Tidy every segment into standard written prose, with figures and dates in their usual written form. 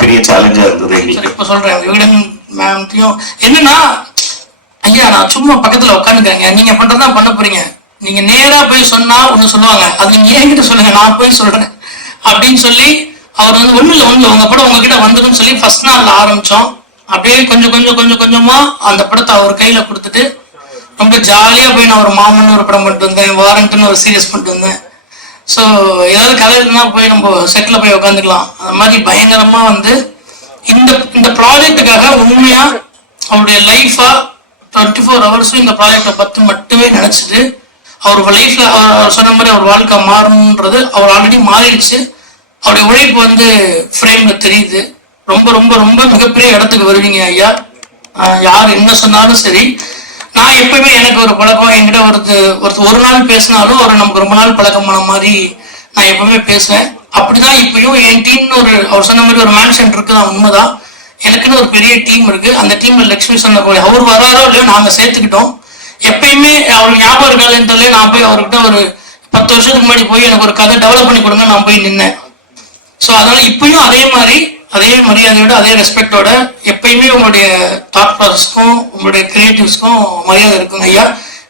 பெரிய சேலஞ்சா இருந்தது எங்களுக்கு. இப்ப சொல்றேன் விகடன் மேம்த்தையும் என்னன்னா, ஐயா நான் சும்மா பக்கத்துல உட்காந்துக்கிறேங்க, நீங்க பண்றதுதான் பண்ண போறீங்க, நீங்க நேரா போய் சொன்னா ஒண்ணு சொல்லுவாங்க, அது நீங்க என்கிட்ட சொல்லுங்க நான் போய் சொல்றேன் அப்படின்னு சொல்லி அவர் வந்து ஒண்ணுல உங்க படம் உங்ககிட்ட வந்ததுன்னு சொல்லி ஃபர்ஸ்ட் நாள்ல ஆரம்பிச்சோம். அப்படியே கொஞ்சம் கொஞ்சம் கொஞ்சம் கொஞ்சமா அந்த படத்தை அவர் கையில கொடுத்துட்டு ரொம்ப ஜாலியா போய் நான் ஒரு மாமன் ஒரு படம் பண்ணிட்டு வந்தேன், வாரண்ட்னு ஒரு சீரியஸ் பண்ணிட்டு வந்தேன். ஸோ ஏதாவது கதை இருந்தா போய் நம்ம செட்ல போய் உட்காந்துக்கலாம். அந்த மாதிரி பயங்கரமா வந்து இந்த இந்த ப்ராஜெக்டுக்காக உண்மையா அவருடைய லைஃபா 24 ஹவர்ஸும் இந்த ப்ராஜெக்டை பத்தி மட்டுமே நினைச்சது. அவர் லைஃப்ல அவர் சொன்ன மாதிரி அவர் வாழ்க்கை மாறணுன்றது அவர் ஆல்ரெடி மாறிடுச்சு. அவருடைய உழைப்பு வந்து ஃப்ரேம்ல தெரியுது. ரொம்ப ரொம்ப ரொம்ப மிகப்பெரிய இடத்துக்கு வருவீங்க ஐயா. யார் என்ன சொன்னாலும் சரி. நான் எப்பவுமே எனக்கு ஒரு பழக்கம், என்கிட்ட ஒரு நாள் பேசினாலும் அவர் நமக்கு ரொம்ப நாள் பழக்கமான மாதிரி நான் எப்பவுமே பேசுவேன். அப்படிதான் இப்பயும் என் டீம்னு அவர் சொன்ன மாதிரி ஒரு மேன்ஷன் இருக்குதான், உண்மைதான். எனக்குன்னு ஒரு பெரிய டீம் இருக்கு. அந்த டீம்ல லட்சுமி சொன்ன போய் அவர் வராரோ இல்லையோ நாங்க சேர்த்துக்கிட்டோம். எப்பயுமே அவருக்கு ஞாபகம் இருக்காதுன்னு தெரியல, நான் போய் அவர்கிட்ட ஒரு 10 வருஷத்துக்கு முன்னாடி போய் எனக்கு ஒரு கதை டெவலப் பண்ணி கொடுங்க நான் போய் நின்னேன். ஸோ அதனால இப்பயும் அதே மாதிரி அதே மரியாதையோட அதே ரெஸ்பெக்டோட எப்பயுமே உங்களுடைய தாட் ப்ராசஸ்க்கும் உங்களுடைய கிரியேட்டிவ்ஸ்க்கும் மரியாதை இருக்குங்க ஐயா.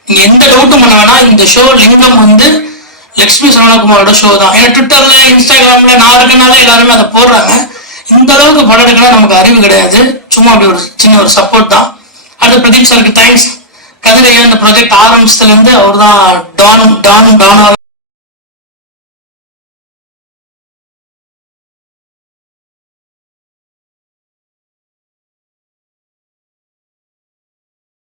நீங்க எந்த டவுட்டும் பண்ண வேணாம். இந்த ஷோ லிங்கம் வந்து லட்சுமி சரவணகுமாரோட ஷோ தான். ஏன்னா ட்விட்டர்ல இன்ஸ்டாகிராம்ல நான் இருக்கனால எல்லாருமே அதை போடுறாங்க. இந்த அளவுக்கு படம் எடுக்கலாம் நமக்கு அறிவு கிடையாது, சும்மா அப்படி ஒரு சின்ன ஒரு சப்போர்ட் தான். அடுத்து பிரதீப் சாருக்கு தேங்க்ஸ். கதிரையா இந்த ப்ராஜெக்ட் ஆரம்பிச்சதுல இருந்து அவர் தான் டான்